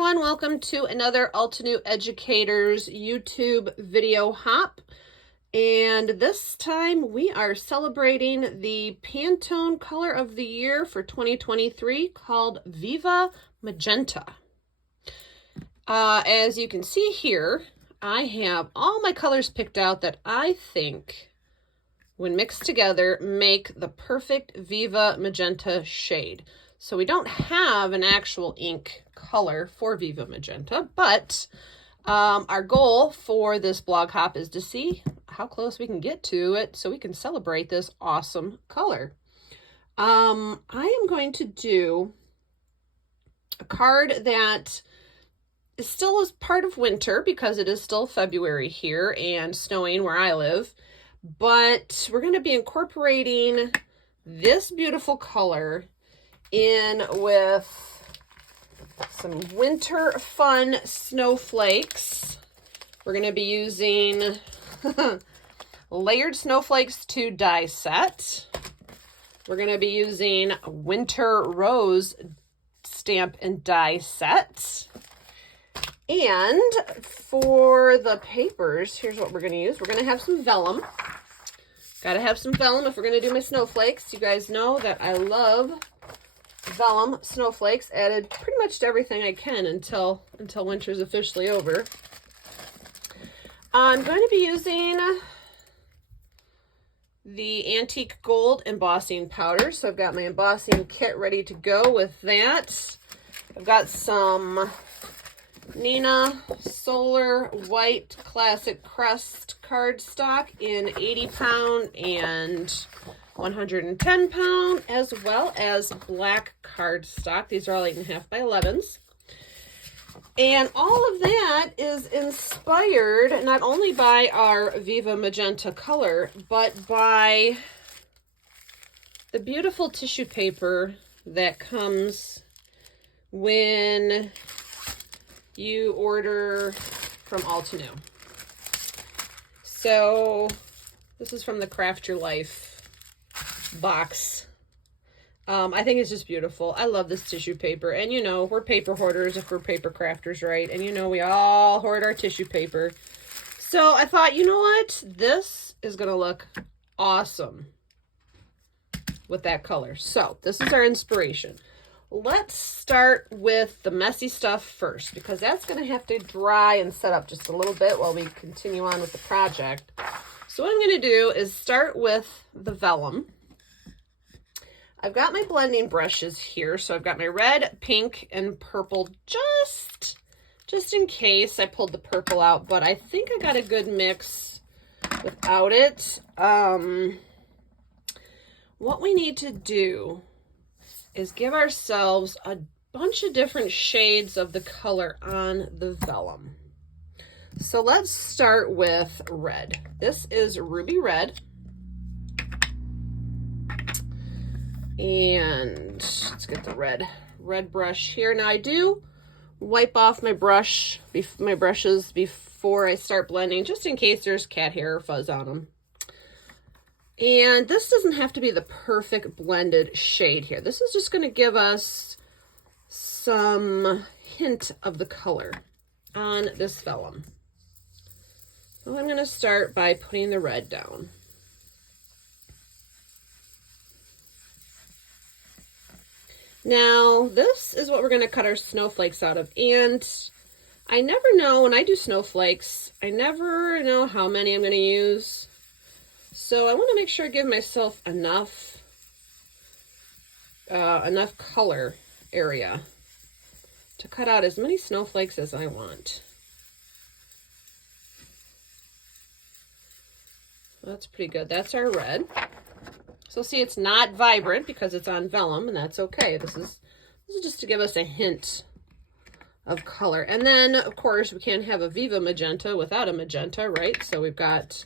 everyone, welcome to another Altenew Educators YouTube video hop. And this time we are celebrating the Pantone color of the year for 2023 called Viva Magenta. As you can see here, I have all my colors picked out that I think, when mixed together, make the perfect Viva Magenta shade. So we don't have an actual ink color for Viva Magenta, but our goal for this blog hop is to see how close we can get to it so we can celebrate this awesome color. I am going to do a card that is still as part of winter because it is still February here and snowing where I live, but we're going to be incorporating this beautiful color in with some winter fun snowflakes. We're going to be using layered snowflakes to die set. We're going to be using winter rose stamp and die set. And for the papers, here's what we're going to use. We're going to have some vellum. Got to have some vellum if we're going to do my snowflakes. You guys know that I love vellum snowflakes, added pretty much to everything I can until winter's officially over. I'm going to be using the antique gold embossing powder. So I've got my embossing kit ready to go with that. I've got some Nina Solar White Classic Crest cardstock in 80 pound and 110 pound, as well as black cardstock. These are all 8.5 by 11s. And all of that is inspired not only by our Viva Magenta color, but by the beautiful tissue paper that comes when you order from Altenew. So this is from the Craft Your Life box. I think it's just beautiful. I love this tissue paper, and you know, we're paper hoarders if we're paper crafters, right? And you know, we all hoard our tissue paper. So I thought, you know what? This is gonna look awesome with that color. So this is our inspiration. Let's start with the messy stuff first, because that's going to have to dry and set up just a little bit while we continue on with the project. So what I'm going to do is start with the vellum. I've got my blending brushes here. So I've got my red, pink, and purple just in case I pulled the purple out, but I think I got a good mix without it. What we need to do is give ourselves a bunch of different shades of the color on the vellum. So let's start with red. This is Ruby Red. And let's get the red brush here. Now I do wipe off my brushes before I start blending, just in case there's cat hair or fuzz on them. And this doesn't have to be the perfect blended shade here. This is just going to give us some hint of the color on this vellum. So I'm going to start by putting the red down. Now, this is what we're going to cut our snowflakes out of. And I never know, when I do snowflakes, I never know how many I'm going to use. So I want to make sure I give myself enough color area to cut out as many snowflakes as I want. That's pretty good. That's our red. So see, it's not vibrant because it's on vellum, and that's okay. This is just to give us a hint of color. And then, of course, we can't have a Viva Magenta without a magenta, right? So we've got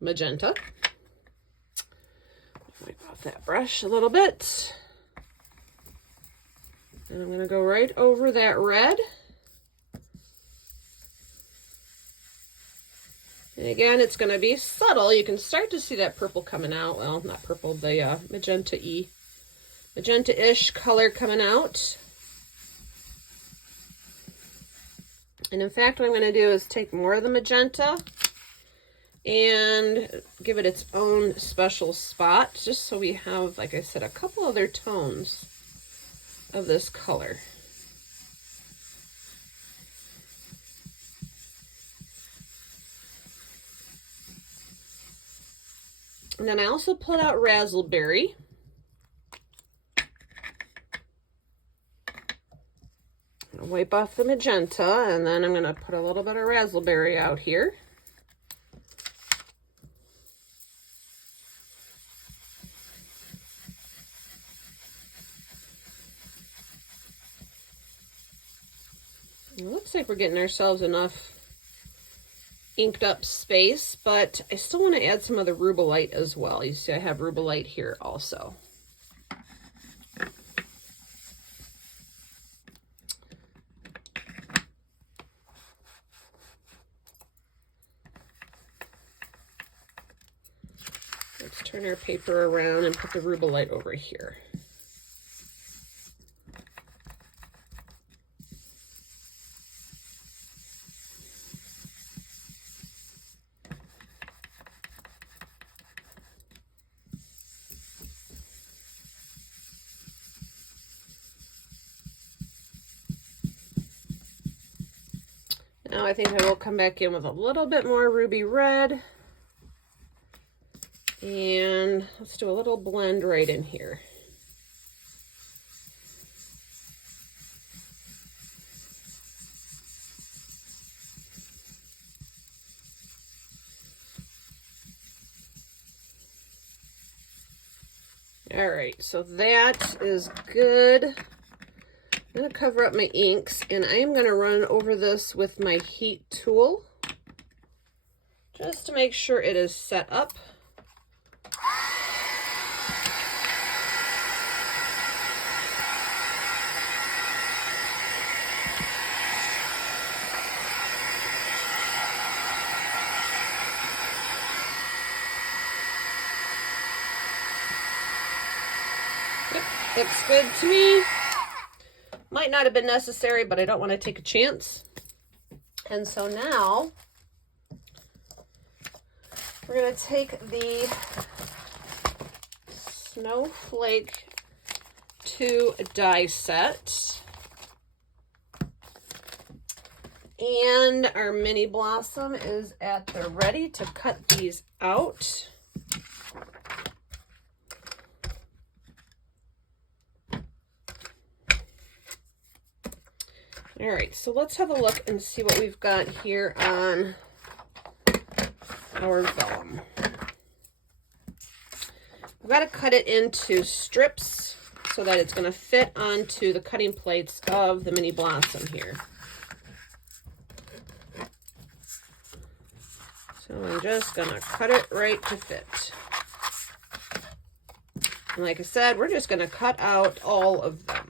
magenta. Wipe off that brush a little bit. And I'm going to go right over that red. And again, it's going to be subtle. You can start to see that purple coming out. Well, not purple, the magenta-ish color coming out. And in fact, what I'm going to do is take more of the magenta and give it its own special spot, just so we have, like I said, a couple other tones of this color. And then I also pulled out raspberry. Wipe off the magenta, and then I'm going to put a little bit of raspberry out here. It looks like we're getting ourselves enough inked up space, but I still want to add some of the rubellite as well. You see I have rubellite here also. Let's turn our paper around and put the rubellite over here. Now I think I will come back in with a little bit more ruby red. And let's do a little blend right in here. All right, so that is good. I'm going to cover up my inks, and I am going to run over this with my heat tool just to make sure it is set up. Yep, looks good to me. Might not have been necessary, but I don't want to take a chance. And so now we're going to take the Snowflake 2 die set and our mini blossom is at the ready to cut these out. All right, so let's have a look and see what we've got here on our vellum. We've got to cut it into strips so that it's going to fit onto the cutting plates of the mini blossom here. So I'm just going to cut it right to fit. And like I said, we're just going to cut out all of them.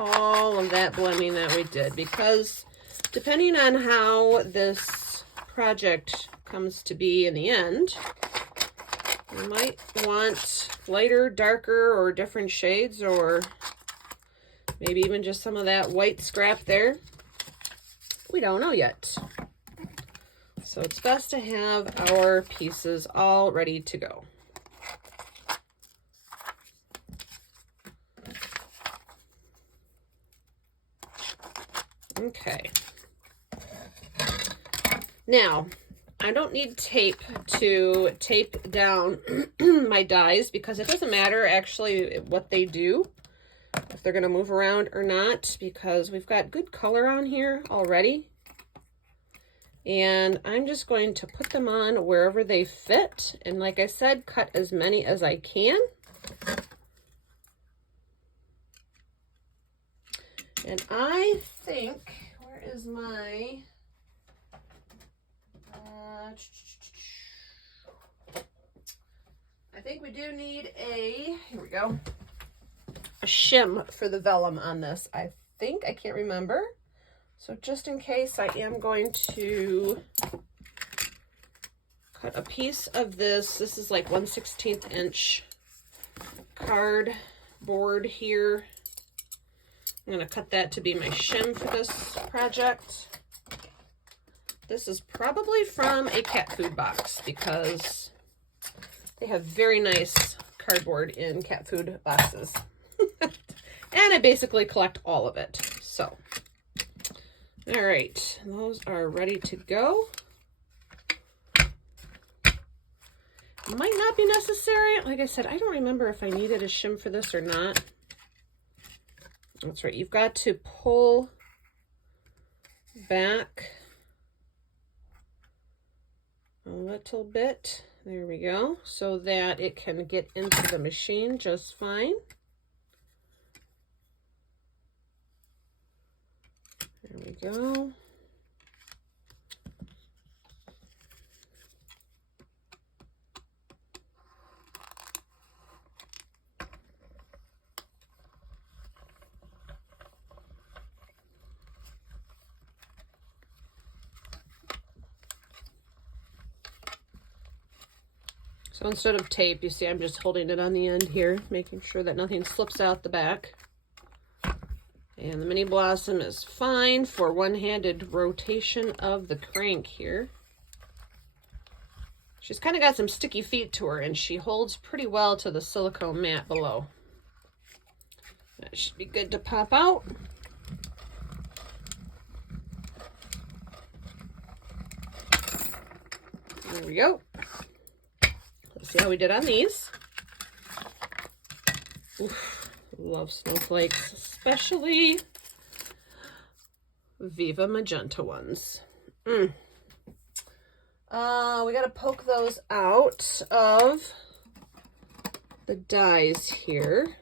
All of that blending that we did, because depending on how this project comes to be in the end, you might want lighter, darker, or different shades, or maybe even just some of that white scrap there. We don't know yet. So it's best to have our pieces all ready to go. Okay. Now, I don't need tape to tape down my dies, because it doesn't matter actually what they do, if they're going to move around or not, because we've got good color on here already. And I'm just going to put them on wherever they fit. And like I said, cut as many as I can. And I think, where is my, I think we do need here we go, a shim for the vellum on this. I think, I can't remember. So just in case, I am going to cut a piece of this. This is like 1/16 inch cardboard here. I'm going to cut that to be my shim for this project. This is probably from a cat food box because they have very nice cardboard in cat food boxes. And I basically collect all of it. So, all right, those are ready to go. Might not be necessary. Like I said, I don't remember if I needed a shim for this or not. That's right, you've got to pull back a little bit. There we go, so that it can get into the machine just fine. There we go. So instead of tape, you see I'm just holding it on the end here, making sure that nothing slips out the back. And the mini blossom is fine for one-handed rotation of the crank here. She's kind of got some sticky feet to her, and she holds pretty well to the silicone mat below. That should be good to pop out. There we go. Let's see how we did on these. Oof, love snowflakes, especially Viva Magenta ones. We got to poke those out of the dies here.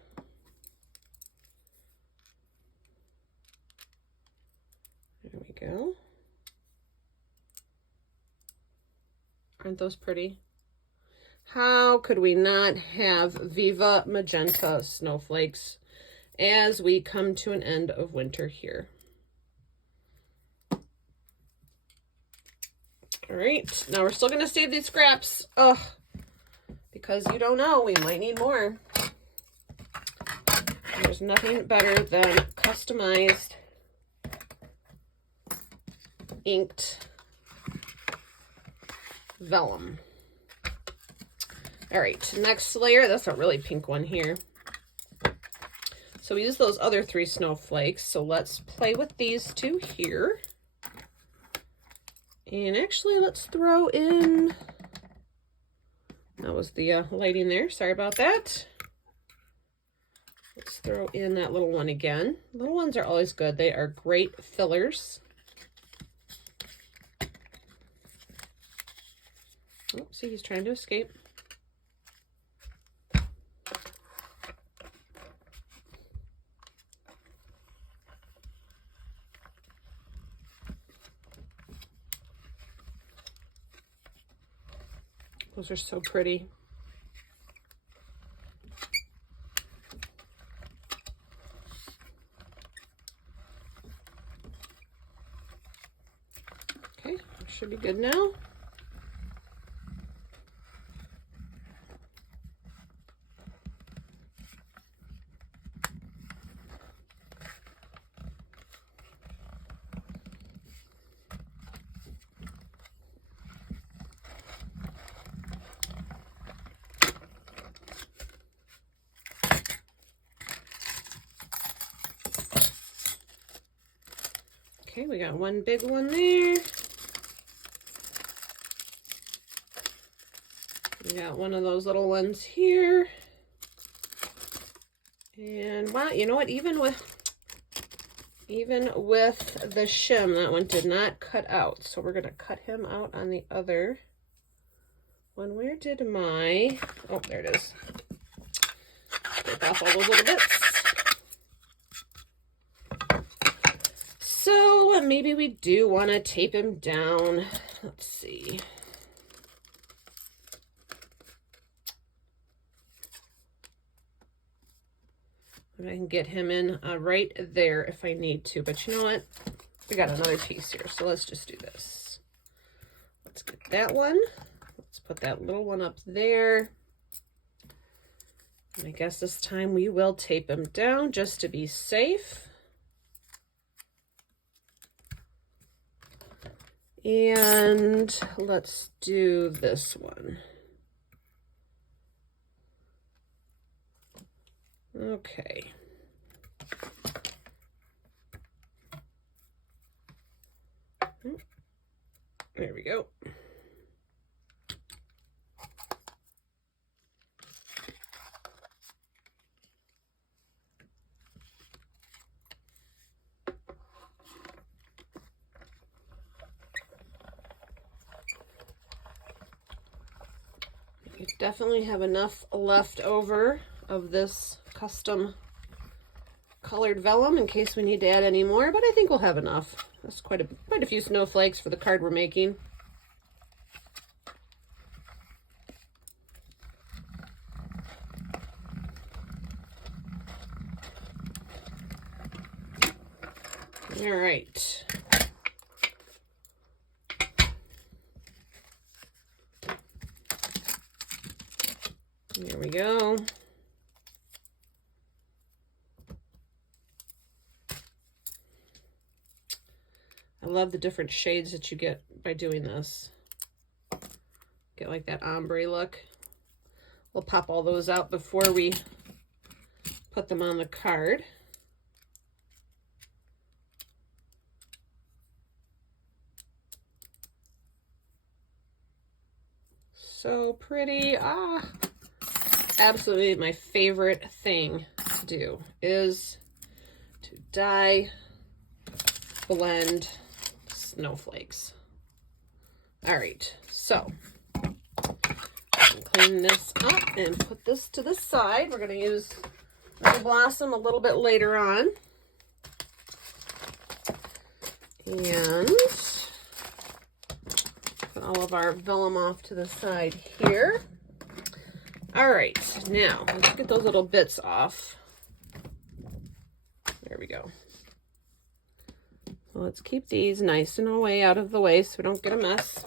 There we go. Aren't those pretty? How could we not have Viva Magenta snowflakes as we come to an end of winter here? All right, now we're still gonna save these scraps. Ugh, because you don't know, we might need more. There's nothing better than customized inked vellum. All right, next layer, that's a really pink one here. So we use those other 3 snowflakes, so let's play with these 2 here. And actually, let's throw in, that was the lighting there, sorry about that. Let's throw in that little one again. Little ones are always good, they are great fillers. Oh, see, he's trying to escape. Those are so pretty. Okay, should be good now. Okay, we got one big one there. We got one of those little ones here. And wow, you know what? Even with the shim, that one did not cut out. So we're gonna cut him out on the other one. Where did my, oh, there it is. Take off all those little bits. So maybe we do want to tape him down. Let's see. And I can get him in right there if I need to. But you know what? We got another piece here. So let's just do this. Let's get that one. Let's put that little one up there. And I guess this time we will tape him down just to be safe. And let's do this one. Okay. There we go. You definitely have enough left over of this custom colored vellum in case we need to add any more, but I think we'll have enough. That's quite a few snowflakes for the card we're making. All right. There we go. I love the different shades that you get by doing this. Get like that ombre look. We'll pop all those out before we put them on the card. So pretty. Absolutely my favorite thing to do is to dye, blend snowflakes. All right, so clean this up and put this to the side. We're going to use Red Blossom a little bit later on. And put all of our vellum off to the side here. All right, now let's get those little bits off. There we go. So let's keep these nice and away out of the way so we don't get a mess.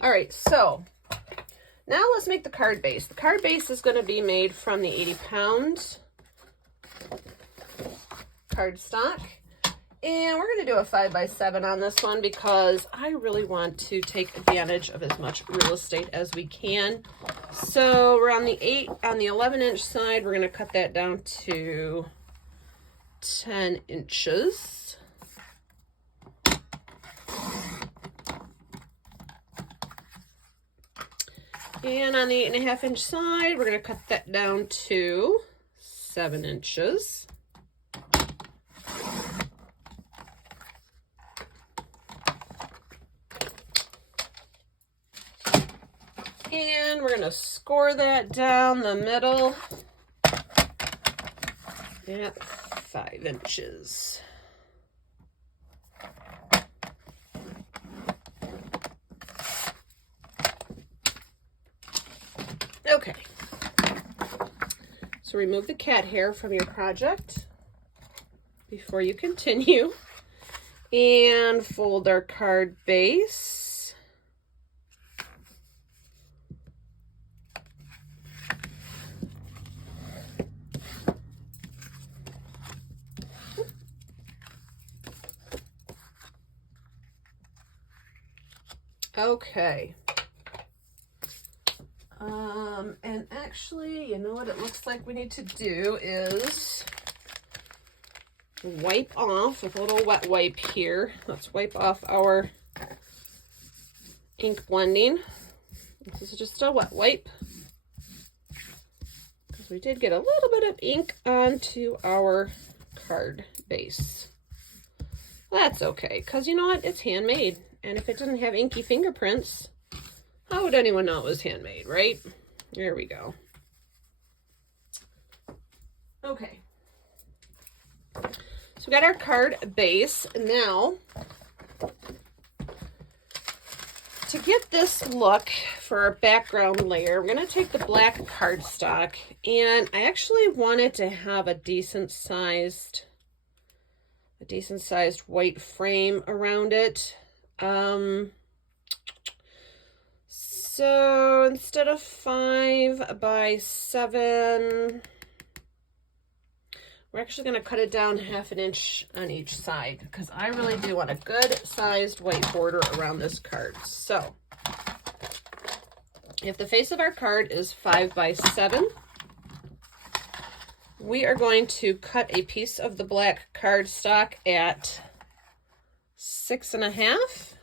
All right, so now let's make the card base. The card base is going to be made from the 80-pound cardstock. And we're going to do a 5x7 on this one because I really want to take advantage of as much real estate as we can. So we're on the 11-inch side. We're going to cut that down to 10 inches. And on the 8.5-inch side, we're going to cut that down to 7 inches. And we're going to score that down the middle at 5 inches. Okay. So remove the cat hair from your project before you continue. And fold our card base. Okay. And actually, you know what it looks like we need to do is wipe off with a little wet wipe here. Let's wipe off our ink blending. This is just a wet wipe because we did get a little bit of ink onto our card base. That's okay, because you know what? It's handmade. And if it didn't have inky fingerprints, how would anyone know it was handmade, right? There we go. Okay. So we got our card base. Now, to get this look for our background layer, we're going to take the black cardstock, and I actually wanted to have a decent sized white frame around it. So instead of 5x7, we're We're actually going to cut it down 1/2 inch on each side because I really do want a good sized white border around this card. So if the face of our card is 5 by 7, we are going to cut a piece of the black cardstock at 6.5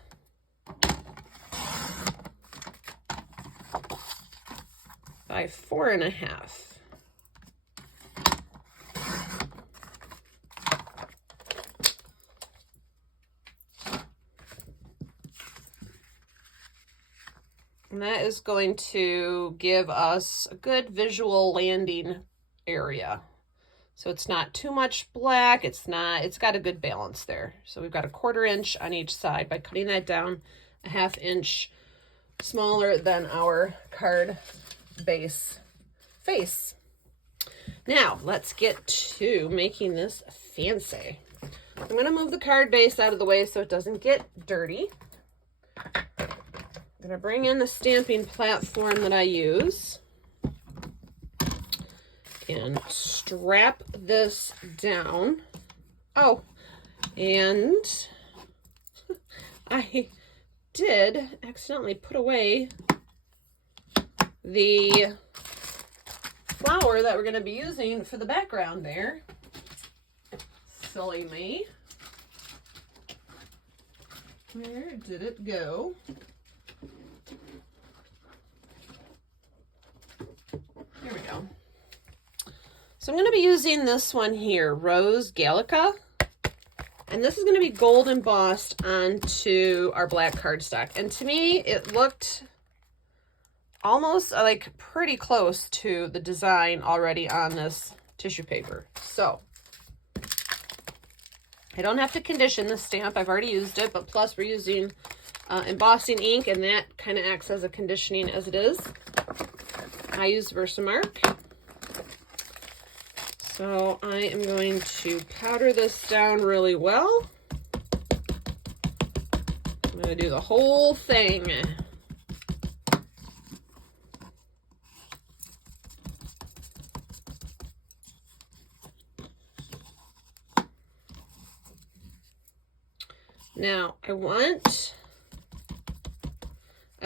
by 4.5. And that is going to give us a good visual landing area. So it's not too much black, it's got a good balance there. So we've got a 1/4 inch on each side by cutting that down 1/2 inch smaller than our card base face. Now let's get to making this fancy. I'm going to move the card base out of the way so it doesn't get dirty. I'm going to bring in the stamping platform that I use and strap this down. Oh, and I did accidentally put away the flower that we're going to be using for the background there. Silly me. Where did it go? Here we go. So I'm going to be using this one here, Rose Gallica. And this is going to be gold embossed onto our black cardstock. And to me, it looked almost like pretty close to the design already on this tissue paper. So I don't have to condition the stamp. I've already used it, but plus we're using embossing ink, and that kind of acts as a conditioning as it is. I use Versamark. So I am going to powder this down really well. I'm going to do the whole thing. Now I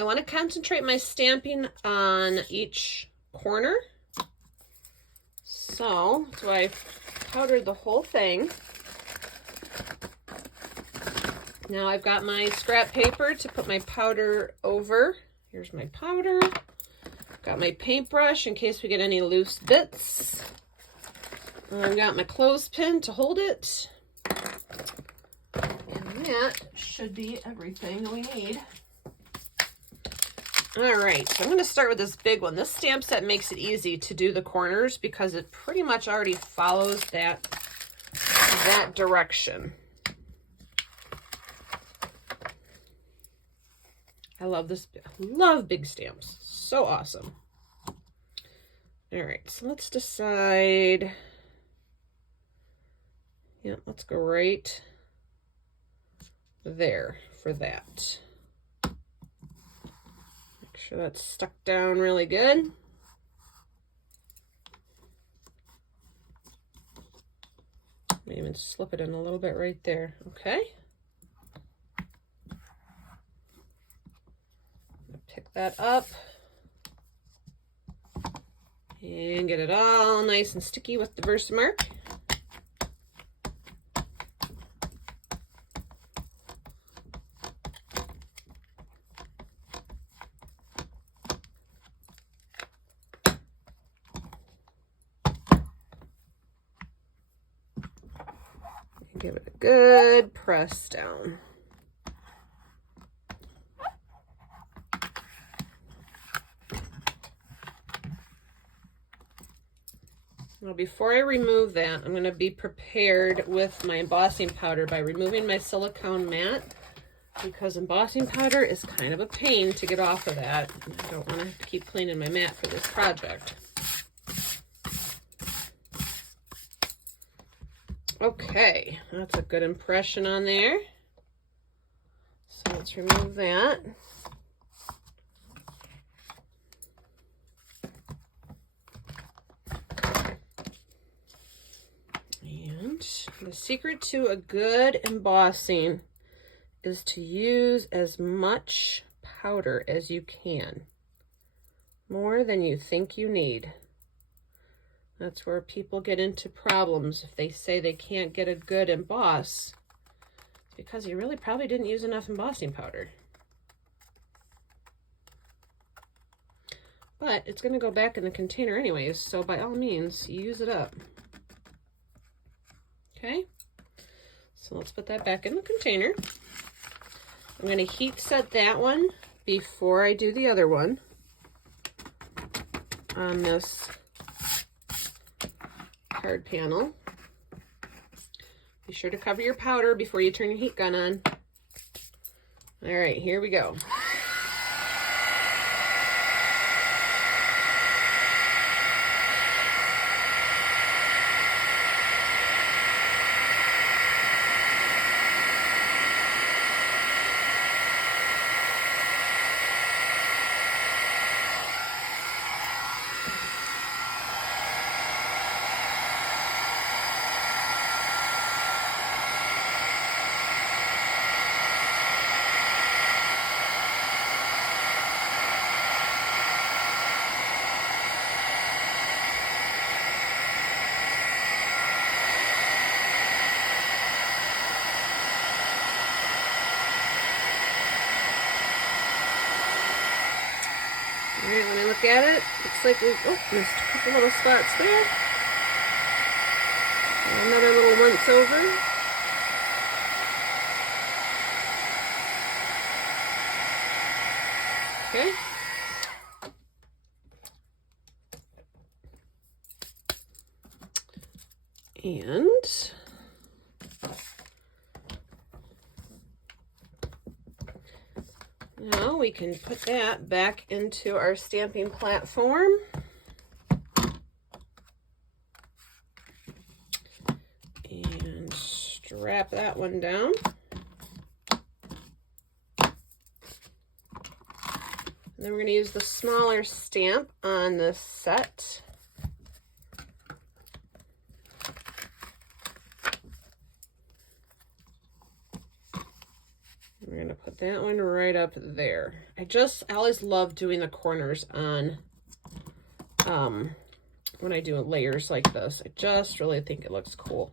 want to concentrate my stamping on each corner. So that's why I powdered the whole thing. Now I've got my scrap paper to put my powder over. Here's my powder. Got my paintbrush in case we get any loose bits. I've got my clothespin to hold it. And that should be everything we need. All right, so I'm going to start with this big one. This stamp set makes it easy to do the corners because it pretty much already follows that direction. I love this. I love big stamps. So awesome. All right, so let's decide. Yeah, let's go right there for that. Make sure that's stuck down really good. Maybe even slip it in a little bit right there. Okay. Pick that up and get it all nice and sticky with the Versamark. Give it a good press down. Now before I remove that, I'm going to be prepared with my embossing powder by removing my silicone mat, because embossing powder is kind of a pain to get off of that. I don't want to have to keep cleaning my mat for this project. Okay, that's a good impression on there. So let's remove that. And the secret to a good embossing is to use as much powder as you can. More than you think you need. That's where people get into problems if they say they can't get a good emboss. It's because you really probably didn't use enough embossing powder. But it's going to go back in the container anyways, so by all means, use it up. Okay, so let's put that back in the container. I'm going to heat set that one before I do the other one on this card panel. Be sure to cover your powder before you turn your heat gun on. All right, here we go. All right, when I look at it, looks like we've missed a couple little spots there. And another little once over. Okay. And now we can put that back into our stamping platform. And strap that one down. And then we're going to use the smaller stamp on this set. We're going to put that one right up there. I always love doing the corners on, when I do layers like this. I just really think it looks cool.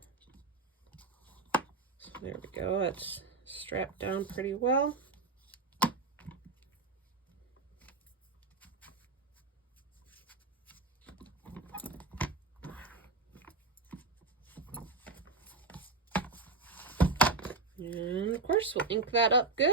So there we go. It's strapped down pretty well. And of course, we'll ink that up good.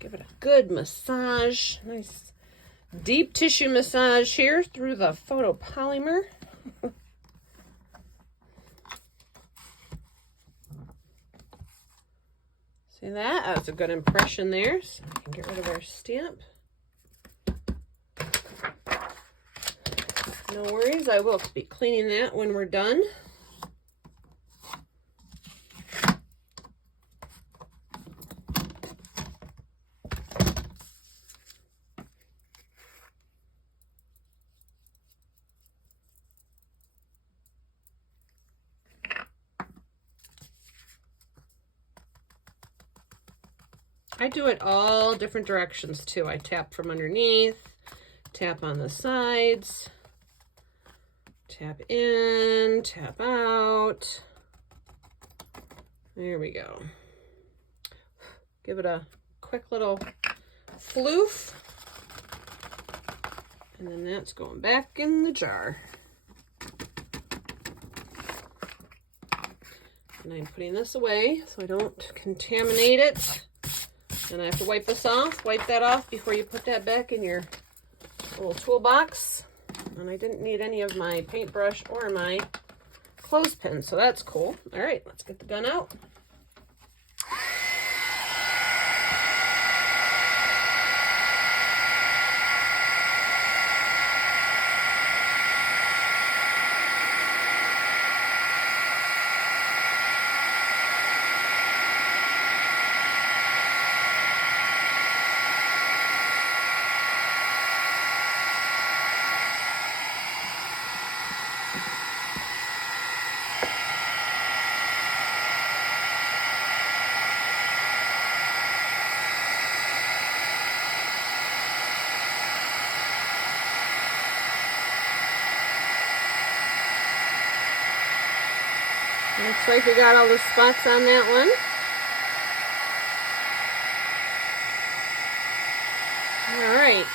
Give it a good massage. Nice deep tissue massage here through the photopolymer. See that? That's a good impression there. So we can get rid of our stamp. No worries, I will be cleaning that when we're done. I do it all different directions too. I tap from underneath, tap on the sides, tap in, tap out. There we go. Give it a quick little floof. And then that's going back in the jar. And I'm putting this away so I don't contaminate it. And I have to wipe this off, wipe that off before you put that back in your little toolbox. And I didn't need any of my paintbrush or my clothespin, so that's cool. All right, let's get the gun out. Looks like we got all the spots on that one. All right.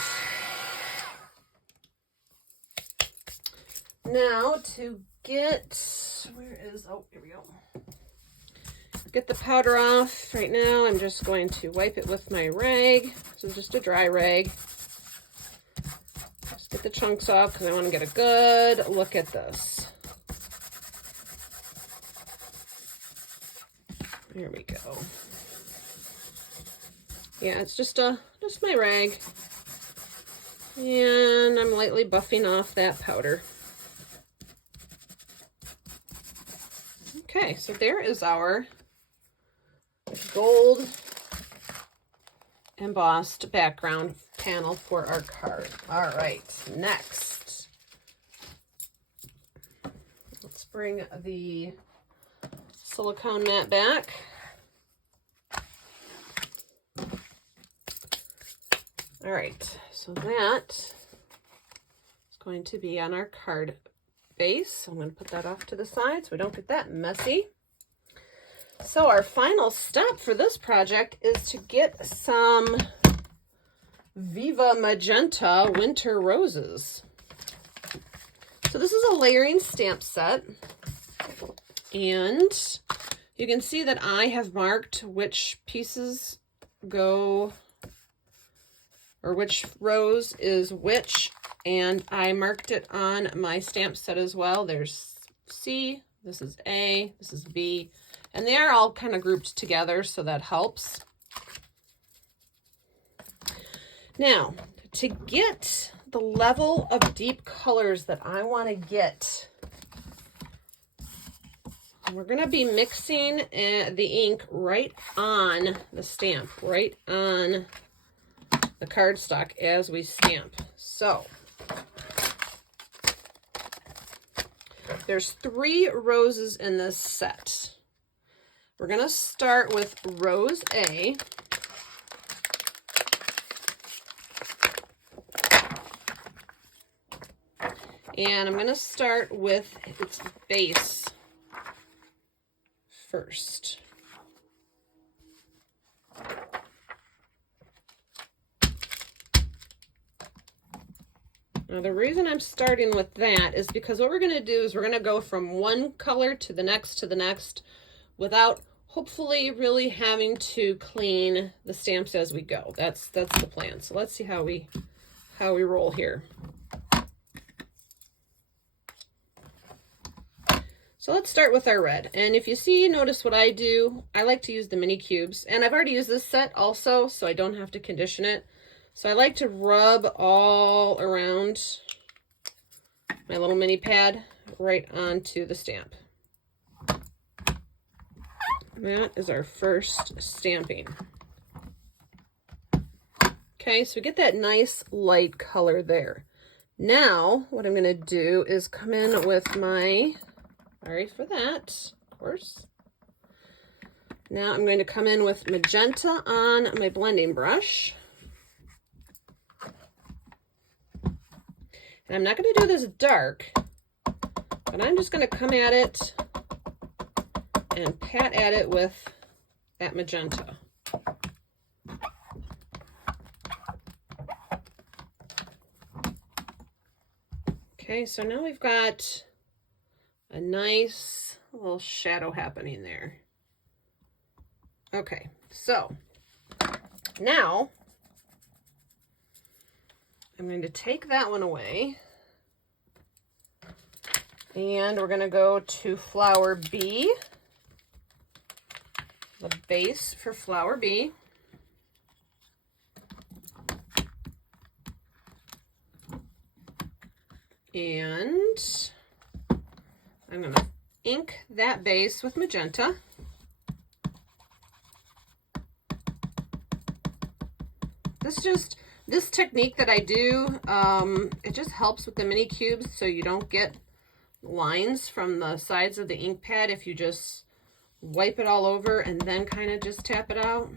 Now to get, oh, here we go. Get the powder off. Right now I'm just going to wipe it with my rag. So just a dry rag. Just get the chunks off because I want to get a good look at this. There we go. Yeah, it's just my rag. And I'm lightly buffing off that powder. Okay, so there is our gold embossed background panel for our card. All right, next, let's bring the silicone mat back. All right, so that is going to be on our card base. So I'm going to put that off to the side so we don't get that messy. So our final step for this project is to get some Viva Magenta Winter Roses. So this is a layering stamp set, and you can see that I have marked which pieces go, or which rose is which, and I marked it on my stamp set as well. There's C, this is A, this is B, and they are all kind of grouped together, so that helps. Now, to get the level of deep colors that I want to get, we're going to be mixing the ink right on the stamp, right on the cardstock as we stamp. So there's 3 roses in this set. We're going to start with Rose A. And I'm going to start with its base first. Now the reason I'm starting with that is because what we're going to do is we're going to go from one color to the next without hopefully really having to clean the stamps as we go. That's the plan. So let's see how we roll here. So let's start with our red. And if you see, notice what I do, I like to use the mini cubes. And I've already used this set also, so I don't have to condition it. So I like to rub all around my little mini pad right onto the stamp. That is our first stamping. Okay, so we get that nice light color there. Now, what I'm going to do is come in with my, sorry for that, of course. Now I'm going to come in with magenta on my blending brush. And I'm not going to do this dark, but I'm just going to come at it and pat at it with that magenta. Okay, so now we've got a nice little shadow happening there. Okay, so now I'm going to take that one away, and we're going to go to flower B, the base for flower B. And I'm going to ink that base with magenta. This technique that I do, it just helps with the mini cubes so you don't get lines from the sides of the ink pad if you just wipe it all over and then kind of just tap it out.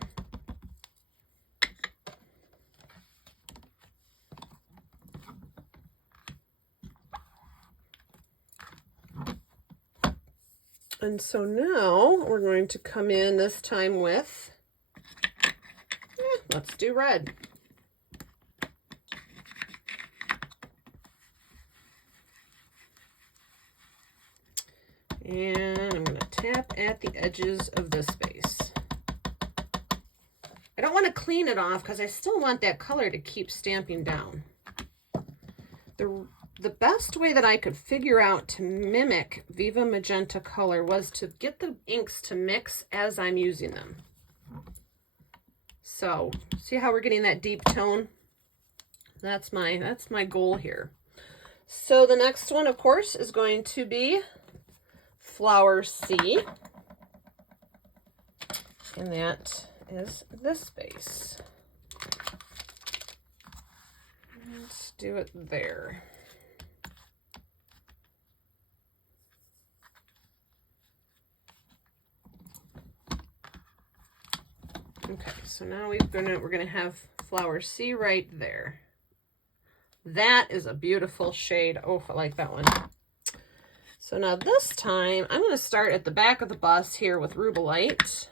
And so now we're going to come in this time with, let's do red. And I'm going to tap at the edges of this base. I don't want to clean it off because I still want that color to keep stamping down. The best way that I could figure out to mimic Viva Magenta color was to get the inks to mix as I'm using them. So, see how we're getting that deep tone? That's my goal here. So the next one, of course, is going to be Flower C. And that is this base. Let's do it there. Okay, so now we're gonna have Flower C right there. That is a beautiful shade. Oh, I like that one. So now this time I'm gonna start at the back of the bus here with Rubelite.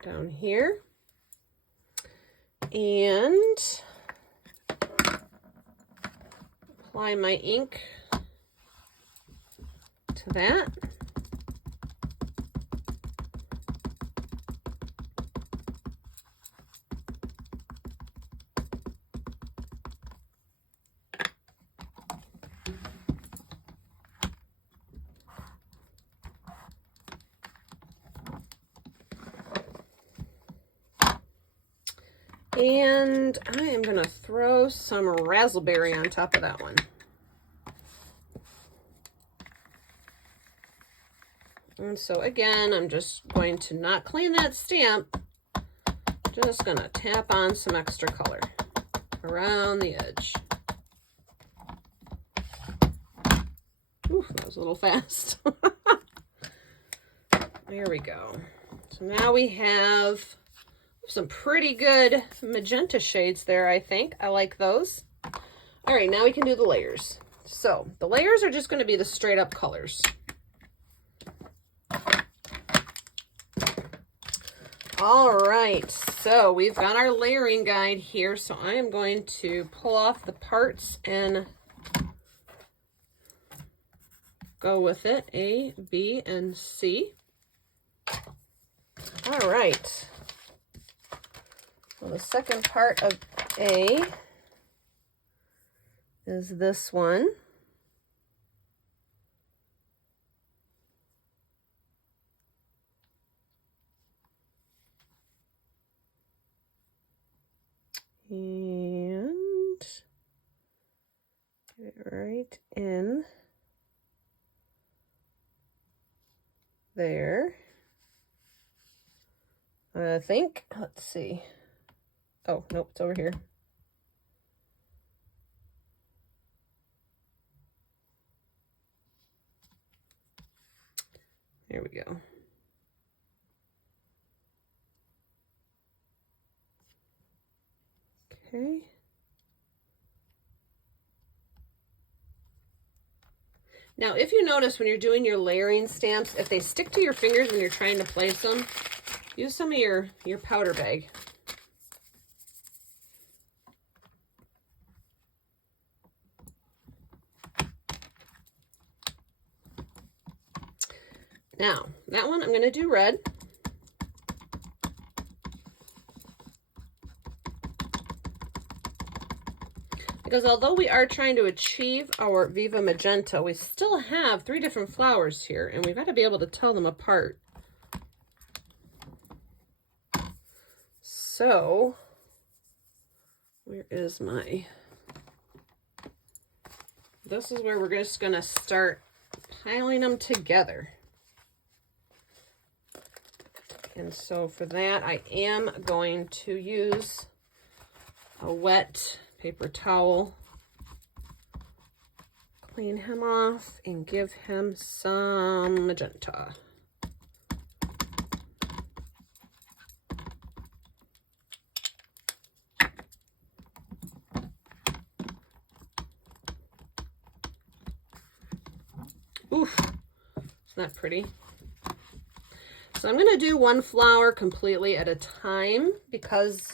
Down here. And apply my ink to that. And I am going to throw some raspberry on top of that one. And so again, I'm just going to not clean that stamp. Just going to tap on some extra color around the edge. Ooh, that was a little fast. There we go. So now we have some pretty good magenta shades there, I think. I like those. All right, now we can do the layers. So the layers are just going to be the straight up colors. All right, so we've got our layering guide here. So I am going to pull off the parts and go with it. A, B, and C. All right. Well, the second part of A is this one. And get it right in there. I think, let's see. Oh, nope, it's over here. There we go. Okay. Now, if you notice when you're doing your layering stamps, if they stick to your fingers when you're trying to place them, use some of your powder bag. Now, that one I'm going to do red. Because although we are trying to achieve our Viva Magenta, we still have 3 different flowers here, and we've got to be able to tell them apart. So, where is my... This is where we're just going to start piling them together. And so for that, I am going to use a wet paper towel, clean him off, and give him some magenta. Oof, Isn't that pretty? So I'm going to do one flower completely at a time because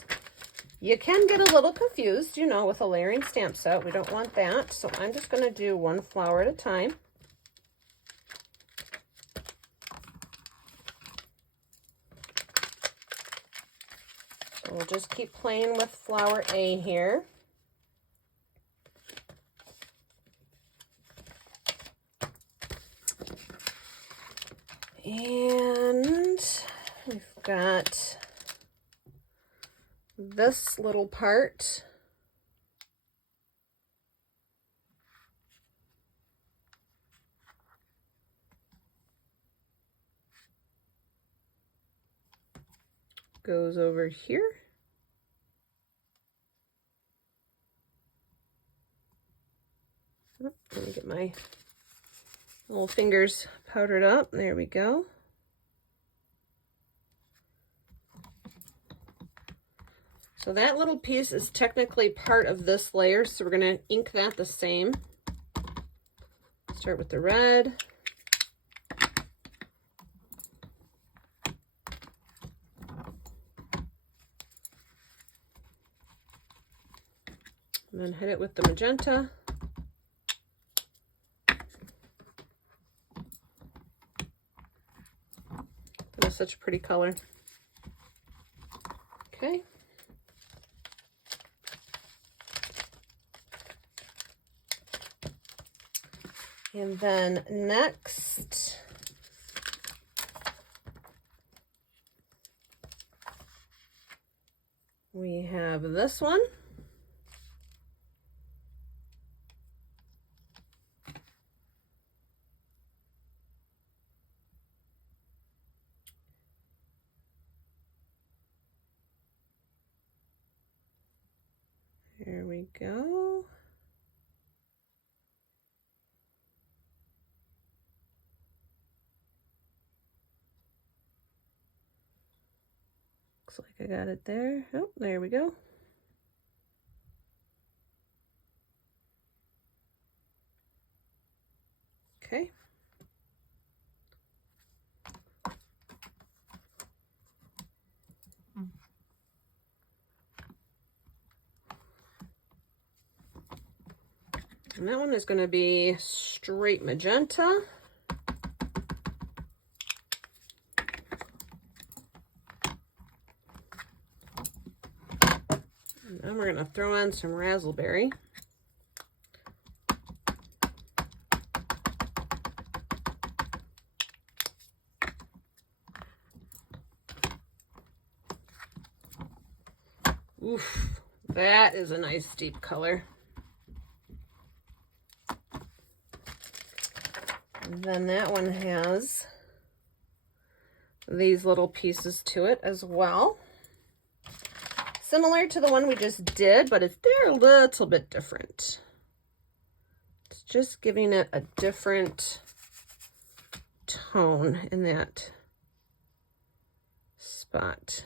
you can get a little confused, you know, with a layering stamp set. We don't want that. So I'm just going to do one flower at a time. So we'll just keep playing with flower A here. And we've got this little part. Goes over here. Oh, let me get my little fingers powdered up. There we go. So that little piece is technically part of this layer, so we're going to ink that the same. Start with the red. And then hit it with the magenta. That is such a pretty color. Okay. And then next, we have this one. There we go. Looks like I got it there. Oh, there we go. Okay. And that one is going to be straight magenta. And then we're going to throw on some raspberry. Oof, that is a nice deep color. And then that one has these little pieces to it as well. Similar to the one we just did, but they're a little bit different. It's just giving it a different tone in that spot.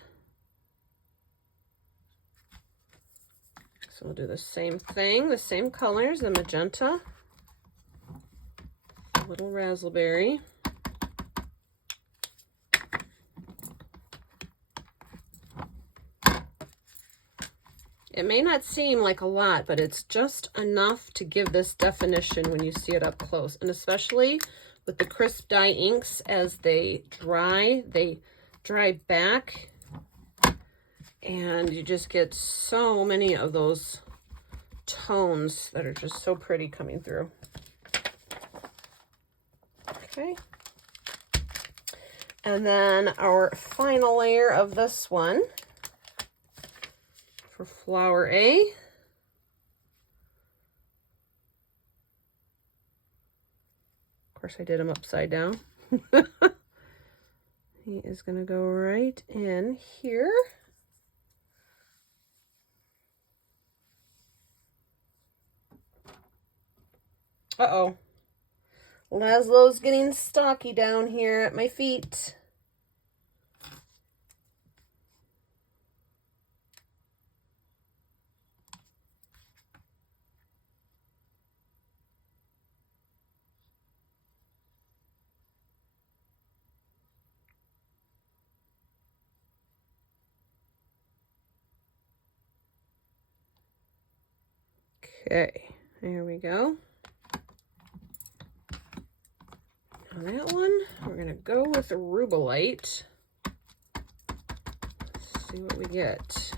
So we'll do the same thing, the same colors, the magenta, a little raspberry. It may not seem like a lot, but it's just enough to give this definition when you see it up close. And especially with the crisp dye inks, as they dry back. And you just get so many of those tones that are just so pretty coming through. Okay. And then our final layer of this one for flower A. Of course, I did them upside down. He is going to go right in here. Uh-oh. Laszlo's getting stocky down here at my feet. Okay, there we go. On that one, we're gonna go with the Rubelite. Let's see what we get.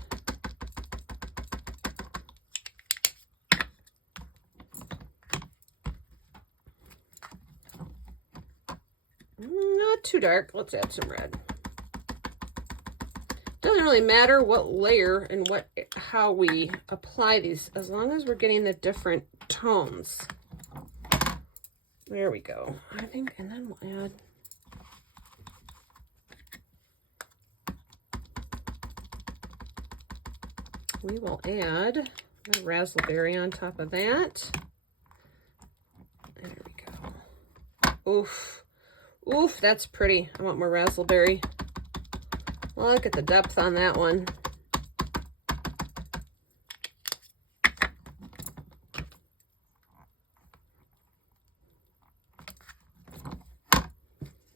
Not too dark. Let's add some red. Doesn't really matter what layer and how we apply these, as long as we're getting the different tones. There we go. I think, and then we'll add the raspberry on top of that. There we go. Oof. Oof, that's pretty. I want more raspberry. Look at the depth on that one.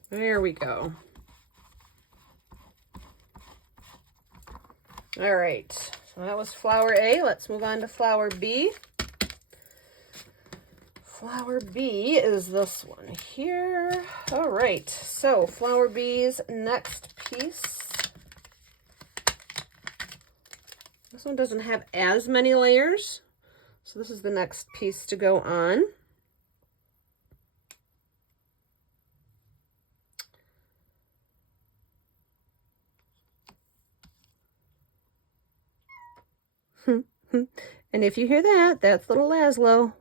There we go. All right, so that was flower A. Let's move on to flower B. Flower B is this one here. All right, so flower B's next piece. This one doesn't have as many layers, so this is the next piece to go on. And if you hear that, that's little Laszlo.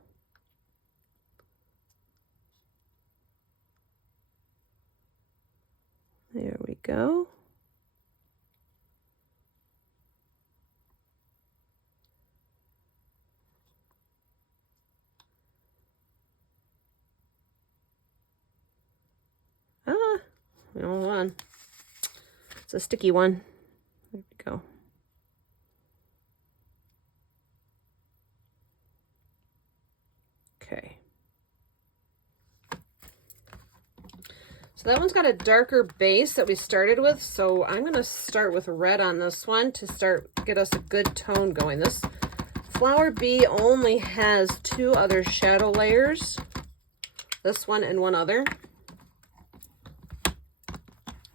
There we go. Hold on. It's a sticky one. There we go. Okay. So that one's got a darker base that we started with, so I'm going to start with red on this one to get us a good tone going. This flower B only has 2 other shadow layers, this one and one other.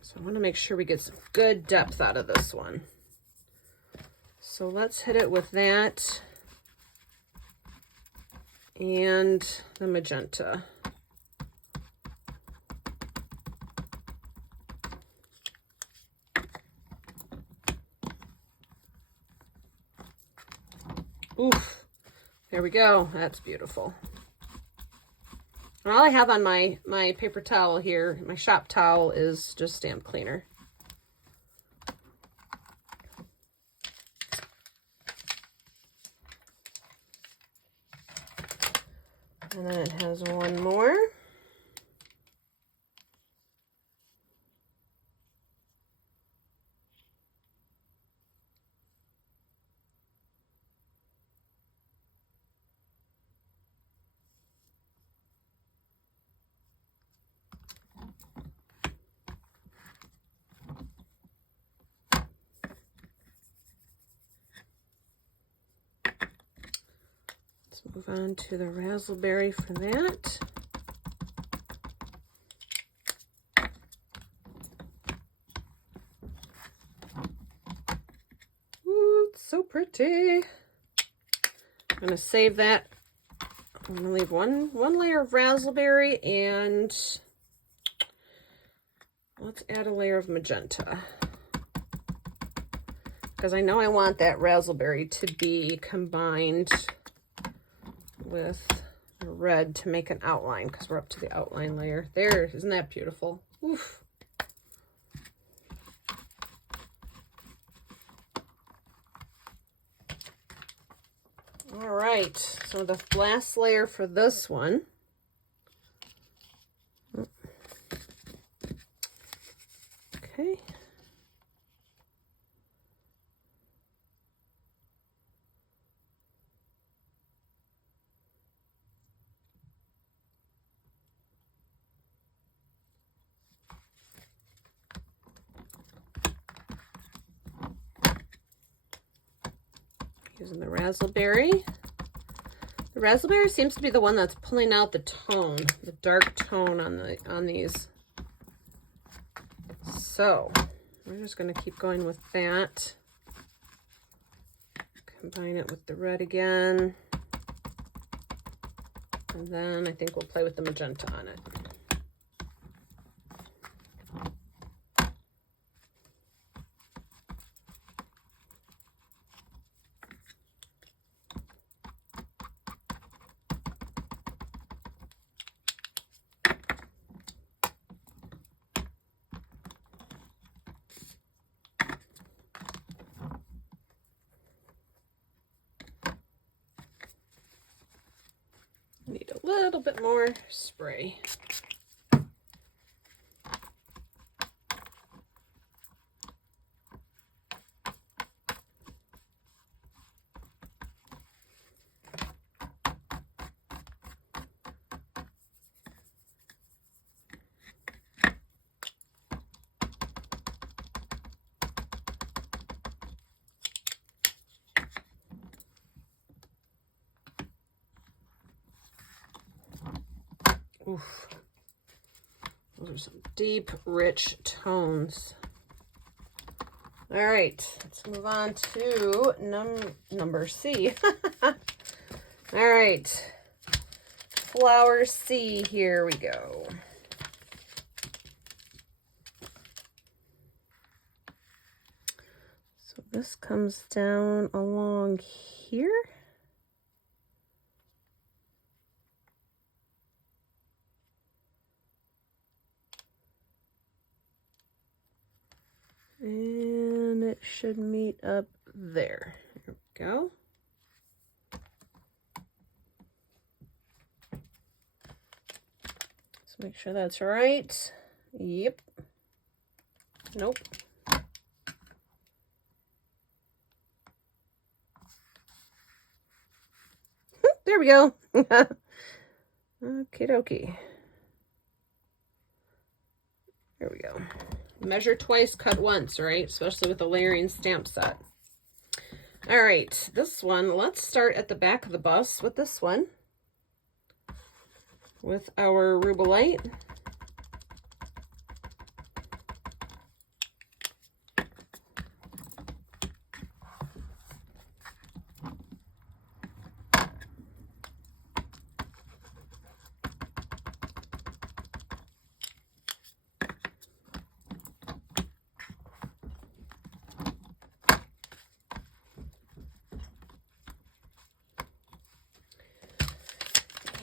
So I want to make sure we get some good depth out of this one. So let's hit it with that and the magenta. Oof, there we go. That's beautiful. And all I have on my paper towel here, my shop towel, is just stamp cleaner. And then it has one more. Let's move on to the raspberry for that. Ooh, it's so pretty. I'm going to save that. I'm going to leave one layer of raspberry, and let's add a layer of magenta, because I know I want that raspberry to be combined with the red to make an outline, because we're up to the outline layer. There, isn't that beautiful? Oof. All right, so the last layer for this one. Okay. Using the raspberry. The raspberry seems to be the one that's pulling out the tone, the dark tone on these. So we're just going to keep going with that. Combine it with the red again. And then I think we'll play with the magenta on it. Need a little bit more spray. Oof. Those are some deep, rich tones. All right, let's move on to number C. All right, flower C, here we go. So this comes down along here. And it should meet up there. There we go. Let's make sure that's right. Yep. Nope. There we go. Okie dokie. There we go. Measure twice, cut once, right? Especially with the layering stamp set. All right, this one, let's start at the back of the bus with this one. With our Rubelite.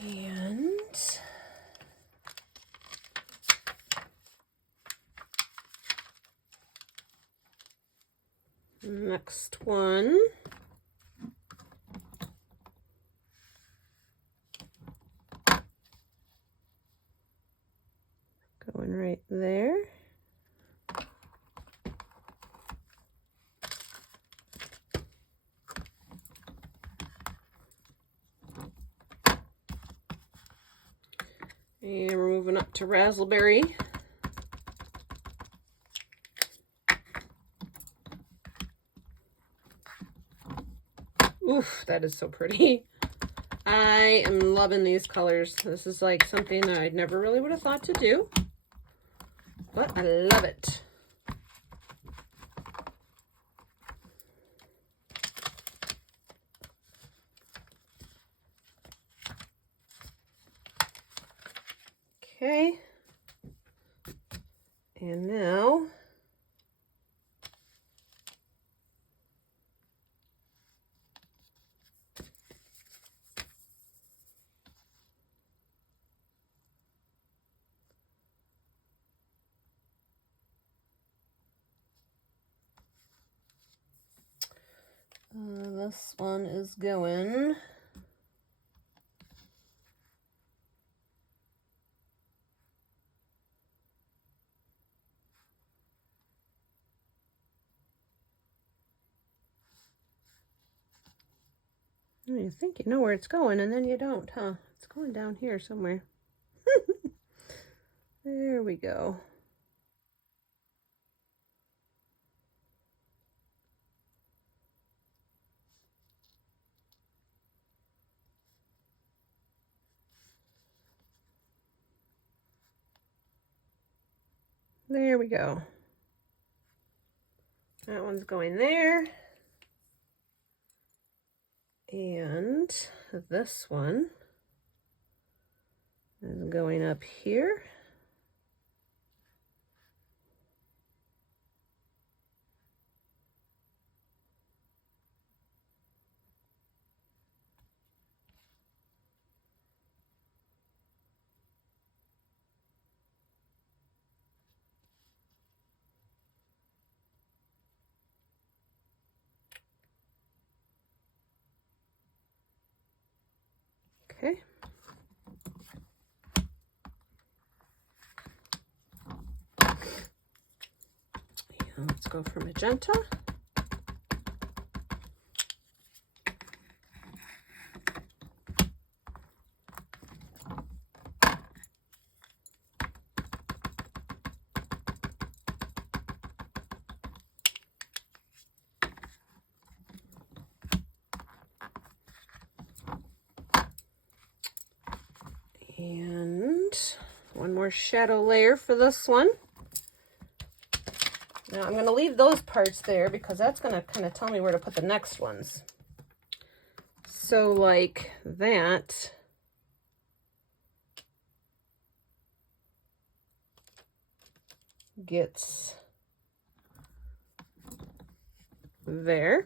And next one. Going right there. And we're moving up to raspberry. Oof, that is so pretty. I am loving these colors. This is like something that I never really would have thought to do, but I love it. Okay. And now this one is going you think you know where it's going, and then you don't, huh? It's going down here somewhere. There we go. There we go. That one's going there. And this one is going up here. Okay. And let's go for magenta. And one more shadow layer for this one. Now I'm going to leave those parts there because that's going to kind of tell me where to put the next ones. So like that gets there.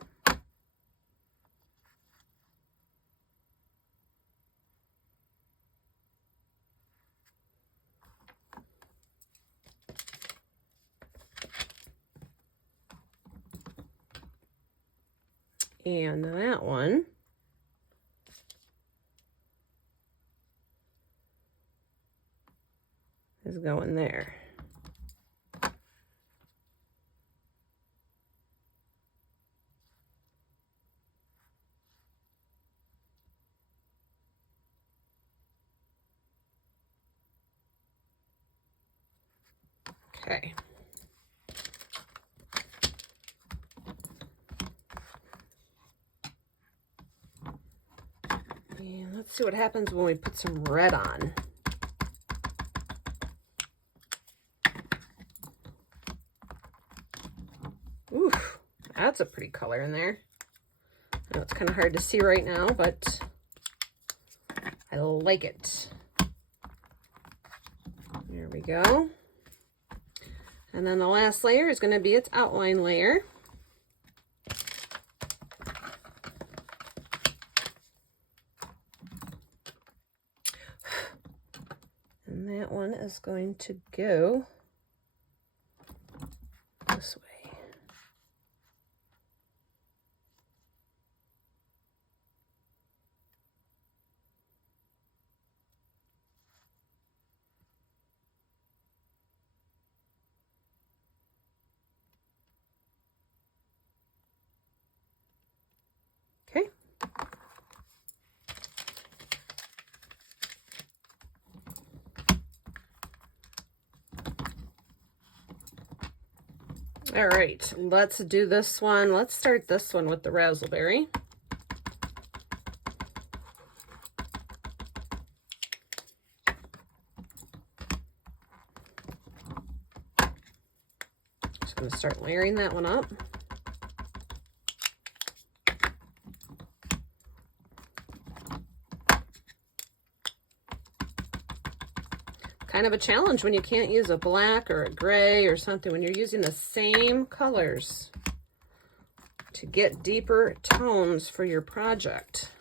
And that one is going there. Okay. And let's see what happens when we put some red on. Oof, that's a pretty color in there. I know it's kind of hard to see right now, but I like it. There we go. And then the last layer is going to be its outline layer. And that one is going to go this way. Okay. All right, let's do this one. Let's start this one with the raspberry. Just going to start layering that one up. Kind of a challenge when you can't use a black or a gray or something, when you're using the same colors to get deeper tones for your project.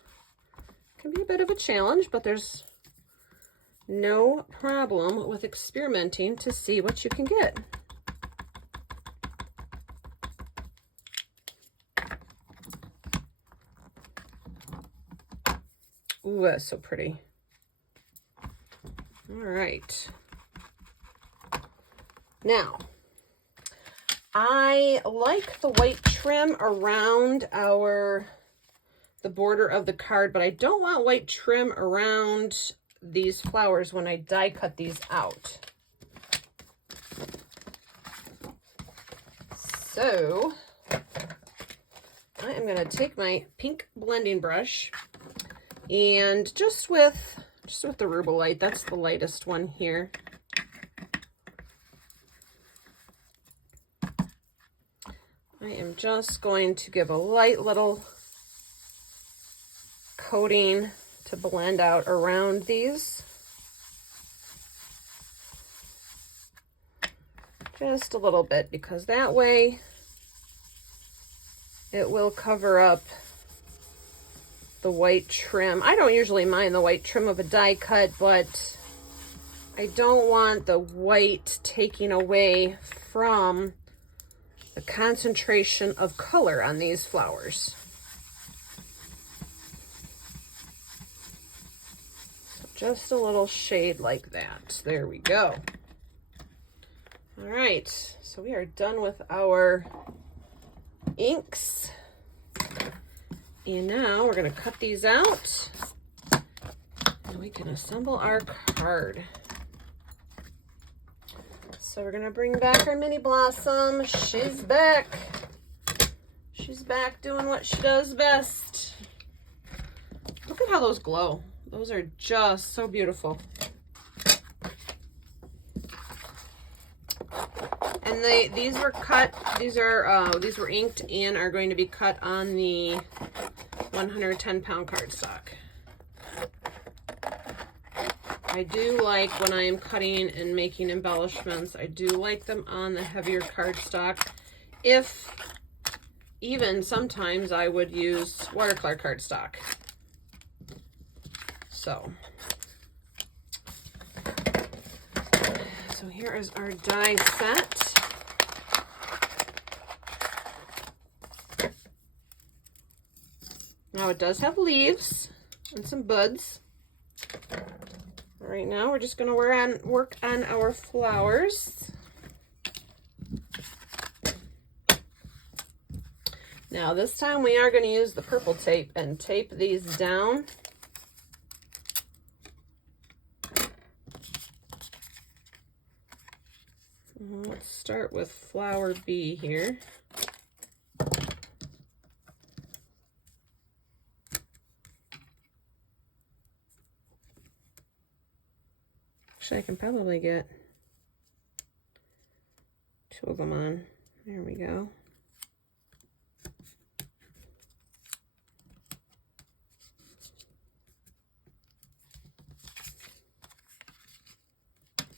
It can be a bit of a challenge, but there's no problem with experimenting to see what you can get. Ooh, that's so pretty. All right. Now, I like the white trim around the border of the card, but I don't want white trim around these flowers when I die cut these out. So I am going to take my pink blending brush and just with the Rubelite, that's the lightest one here. I am just going to give a light little coating to blend out around these. Just a little bit, because that way it will cover up the white trim. I don't usually mind the white trim of a die cut, but I don't want the white taking away from the concentration of color on these flowers. Just a little shade like that. There we go. All right, so we are done with our inks. And now we're gonna cut these out and we can assemble our card. So we're gonna bring back our mini blossom. She's back. She's back doing what she does best. Look at how those glow. Those are just so beautiful. And these were cut, these were inked and are going to be cut on the 110 pound cardstock. I do like, when I am cutting and making embellishments, I do like them on the heavier cardstock. If even sometimes I would use watercolor cardstock. So here is our die set. Now it does have leaves and some buds. All right, now we're just going to work on our flowers. Now this time we are going to use the purple tape and tape these down. Let's start with flower B here. Actually, I can probably get 2 of them on. There we go.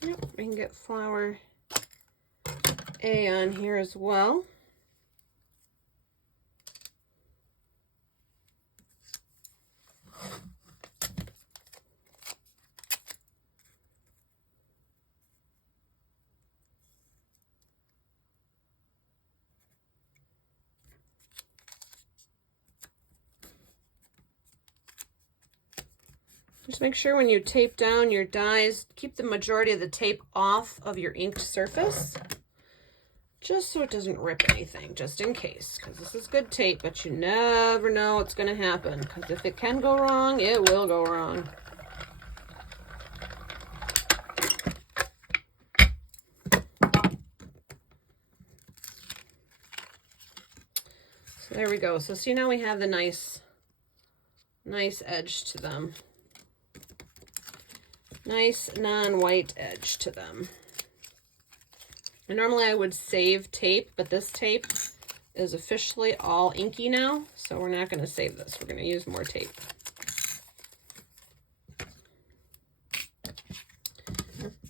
Yep, we can get flower A on here as well. Just make sure when you tape down your dies, keep the majority of the tape off of your inked surface, just so it doesn't rip anything, just in case, because this is good tape, but you never know what's going to happen, because if it can go wrong, it will go wrong. So there we go. So see, now we have the nice edge to them. Nice non-white edge to them. And normally I would save tape, but this tape is officially all inky now, so we're not going to save this. We're going to use more tape.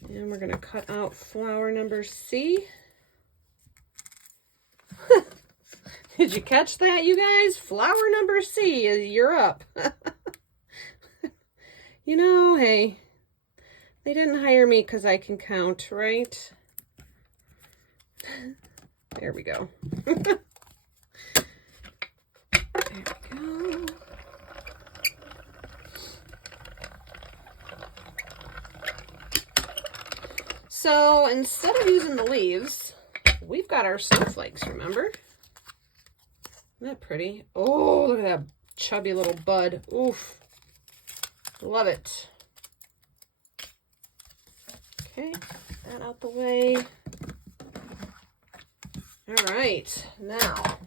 And we're going to cut out flower number C. Did you catch that, you guys? Flower number C, you're up. You know, hey, they didn't hire me because I can count, right? There we go. There we go. So instead of using the leaves, we've got our snowflakes, remember? Isn't that pretty? Oh, look at that chubby little bud. Oof. Love it. Okay, get that out the way. All right, now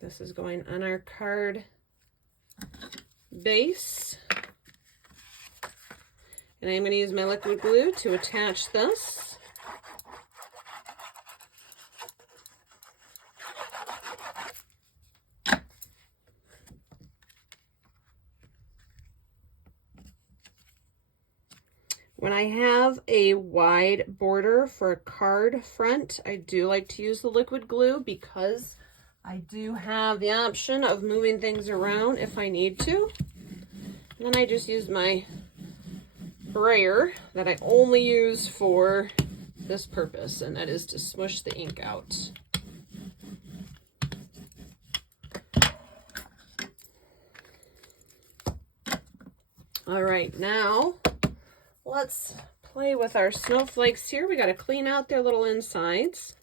this is going on our card base. And I'm going to use my liquid glue to attach this. When I have a wide border for a card front, I do like to use the liquid glue because I do have the option of moving things around if I need to. And then I just use my brayer that I only use for this purpose, and that is to smush the ink out. All right, now let's play with our snowflakes here. We got to clean out their little insides.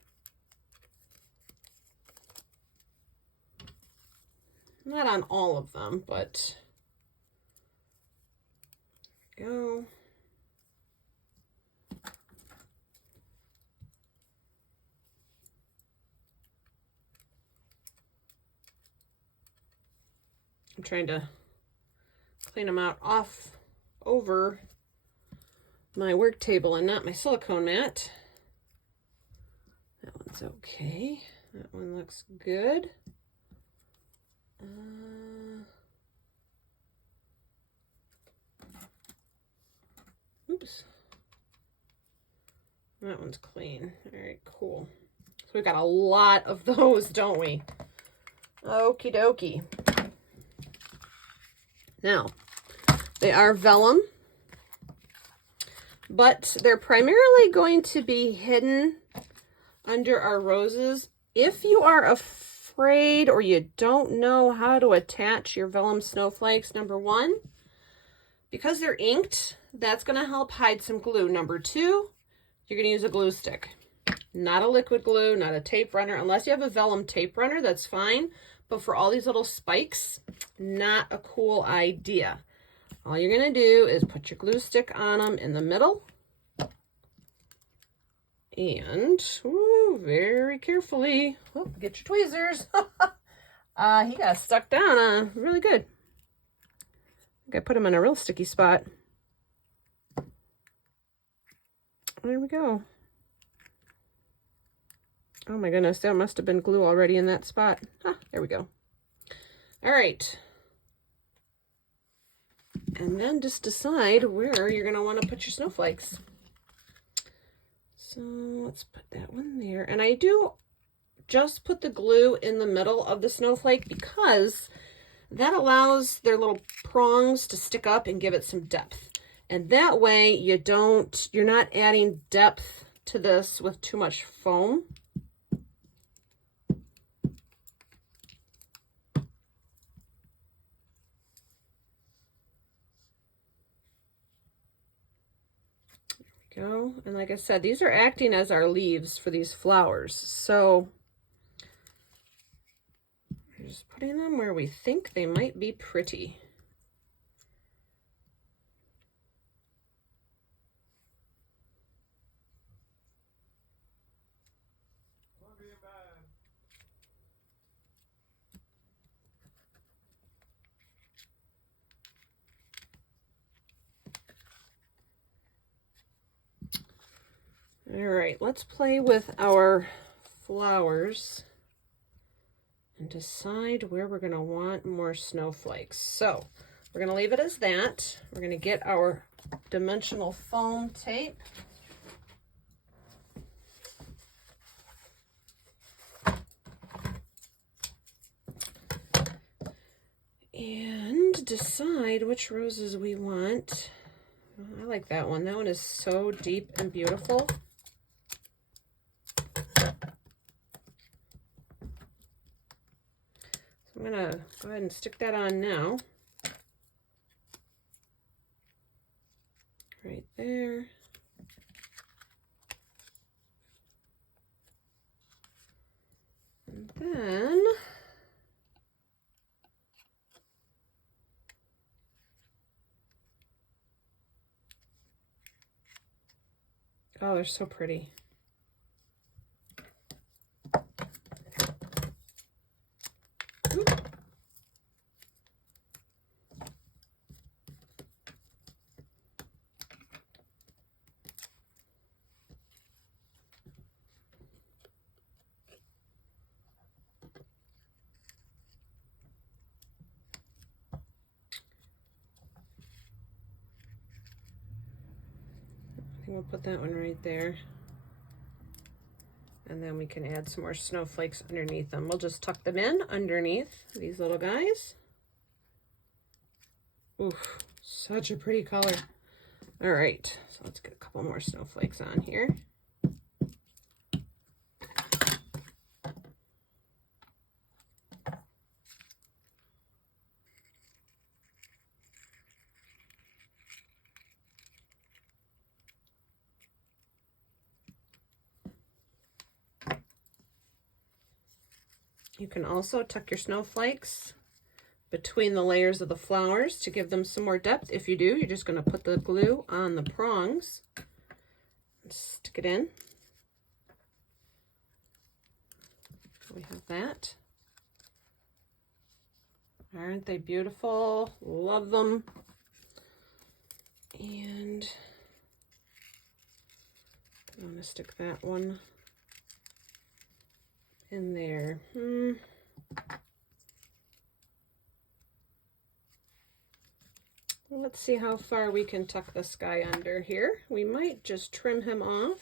Not on all of them, but go. I'm trying to clean them out off over my work table and not my silicone mat. That one's okay. That one looks good. Oops. That one's clean. All right, cool. So we got a lot of those, don't we? Okie dokie. Now, they are vellum, but they're primarily going to be hidden under our roses. If you are afraid or you don't know how to attach your vellum snowflakes, number one, because they're inked, that's going to help hide some glue. Number two, you're going to use a glue stick, not a liquid glue, not a tape runner. Unless you have a vellum tape runner, that's fine. But for all these little spikes, not a cool idea. All you're going to do is put your glue stick on them in the middle. And, ooh, very carefully, oh, get your tweezers. He got stuck down really good. I think I put him in a real sticky spot. There we go. Oh my goodness, there must have been glue already in that spot. There we go. All right. And then just decide where you're going to want to put your snowflakes. So let's put that one there. And I do just put the glue in the middle of the snowflake because that allows their little prongs to stick up and give it some depth. And that way you're not adding depth to this with too much foam. Go. And like I said, these are acting as our leaves for these flowers. So we're just putting them where we think they might be pretty. All right, let's play with our flowers and decide where we're going to want more snowflakes. So we're going to leave it as that. We're going to get our dimensional foam tape. And decide which roses we want. I like that one. That one is so deep and beautiful. I'm gonna go ahead and stick that on now. Right there. And then oh, they're so pretty. think we'll put that one right there. And then we can add some more snowflakes underneath them. We'll just tuck them in underneath these little guys. Oof, such a pretty color. All right, so let's get a couple more snowflakes on here. You can also tuck your snowflakes between the layers of the flowers to give them some more depth. If you do, you're just going to put the glue on the prongs and stick it in. We have that. Aren't they beautiful? Love them. And I'm going to stick that one in there. Let's see how far we can tuck this guy under here. We might just trim him off.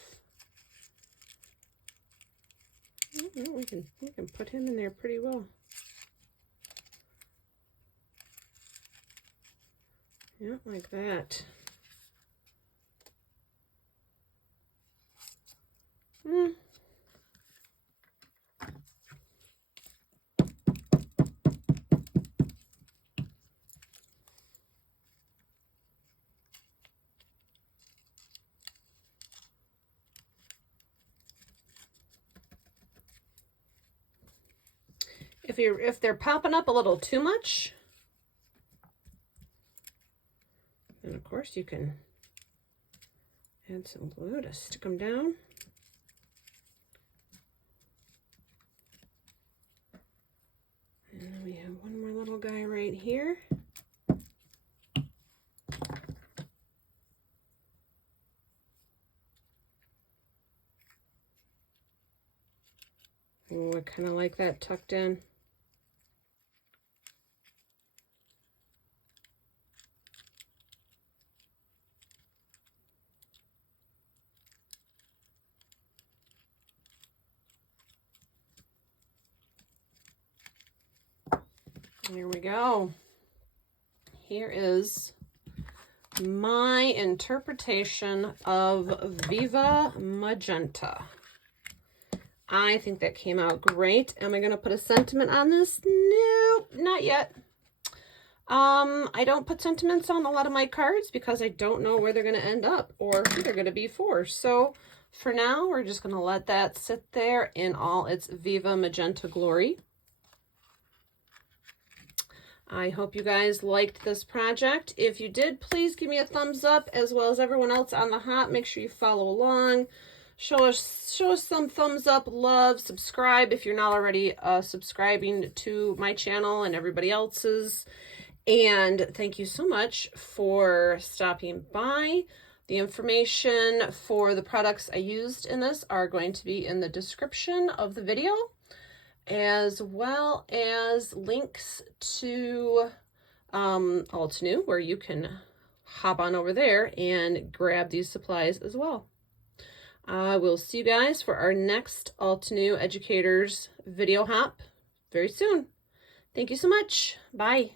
We can put him in there pretty well. Yeah, like that. If they're popping up a little too much, then of course you can add some glue to stick them down. And then we have one more little guy right here. Oh, I kind of like that tucked in. There we go. Here is my interpretation of Viva Magenta. I think that came out great. Am I going to put a sentiment on this? No, not yet. I don't put sentiments on a lot of my cards because I don't know where they're going to end up or who they're going to be for. So for now, we're just going to let that sit there in all its Viva Magenta glory. I hope you guys liked this project. If you did, please give me a thumbs up, as well as everyone else on the hop. Make sure you follow along. Show us some thumbs up, love, subscribe if you're not already subscribing to my channel and everybody else's. And thank you so much for stopping by. The information for the products I used in this are going to be in the description of the video, as well as links to Altenew, where you can hop on over there and grab these supplies as well. We'll see you guys for our next Altenew Educators video hop very soon. Thank you so much. Bye.